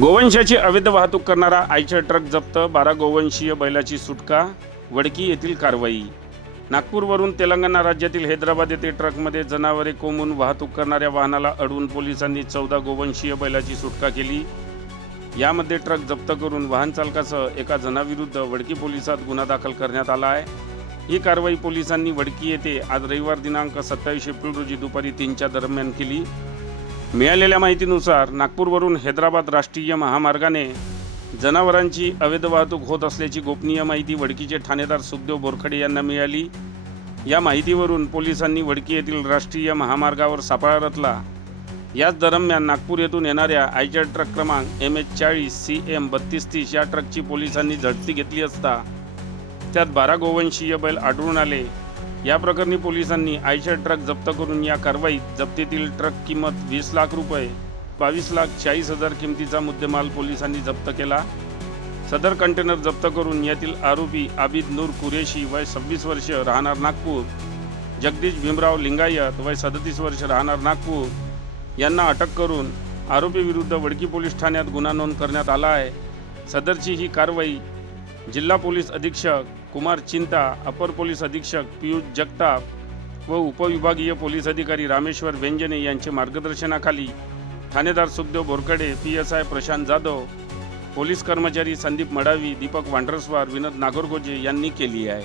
गोवंशाची अवैध वाहतूक करणारा आयचर ट्रक जप्त बारा गोवंशीय बैलाची सुटका वडकी येथील कारवाई. नागपूरवरून तेलंगणा राज्यातील हैदराबाद येथे ट्रकमध्ये जनावरे कोंबून वाहतूक करणाऱ्या वाहनाला अडवून पोलिसांनी चौदा गोवंशीय बैलाची सुटका केली. यामध्ये ट्रक जप्त करून वाहन चालकासह एका जणाविरुद्ध वडकी पोलिसात गुन्हा दाखल करण्यात आला आहे. ही कारवाई पोलिसांनी वडकी येथे आज रविवार दिनांक सत्तावीस एप्रिल रोजी दुपारी तीनच्या दरम्यान केली. मिळालेल्या माहितीनुसार नागपूरवरून हैदराबाद राष्ट्रीय महामार्गाने जनावरांची अवैध वाहतूक होत असल्याची गोपनीय माहिती वडकीचे ठाणेदार सुखदेव बोरखडे यांना मिळाली. या माहितीवरून पोलिसांनी वडकी येथील राष्ट्रीय महामार्गावर सापळा रचला. याच दरम्यान नागपूर येथून येणाऱ्या आयचर ट्रक क्रमांक एम एच चाळीस सी एम बत्तीस तीस या ट्रकची पोलिसांनी झडती घेतली असता त्यात बारा गोवंशीय बैल आढळून आले. या प्रकरणी पोलिसांनी आयशर ट्रक जप्त करून या कारवाईत जप्तीतील ट्रक किंमत वीस लाख रुपये बावीस लाख चाळीस हजार किमतीचा मुद्देमाल पोलिसांनी जप्त केला. सदर कंटेनर जप्त करून यातील आरोपी आबिद नूर कुरेशी वय सव्वीस वर्ष राहणार नागपूर जगदीश भीमराव लिंगायत वय सदतीस वर्ष राहणार नागपूर यांना अटक करून आरोपीविरुद्ध वडकी पोलीस ठाण्यात गुन्हा नोंद करण्यात आला आहे. सदरची ही कारवाई जिल्हा पोलीस अधीक्षक कुमार चिंता अपर पोलीस अधीक्षक पियुष जगताप व उपविभागीय पोलीस अधिकारी रामेश्वर व्यंजने यांचे मार्गदर्शनाखाली ठाणेदार Sukhdev Borkade P S I Prashant Jadhav police कर्मचारी संदीप मडावी दीपक वांढरस्वार विनोद नागरगोजे यांनी केली आहे.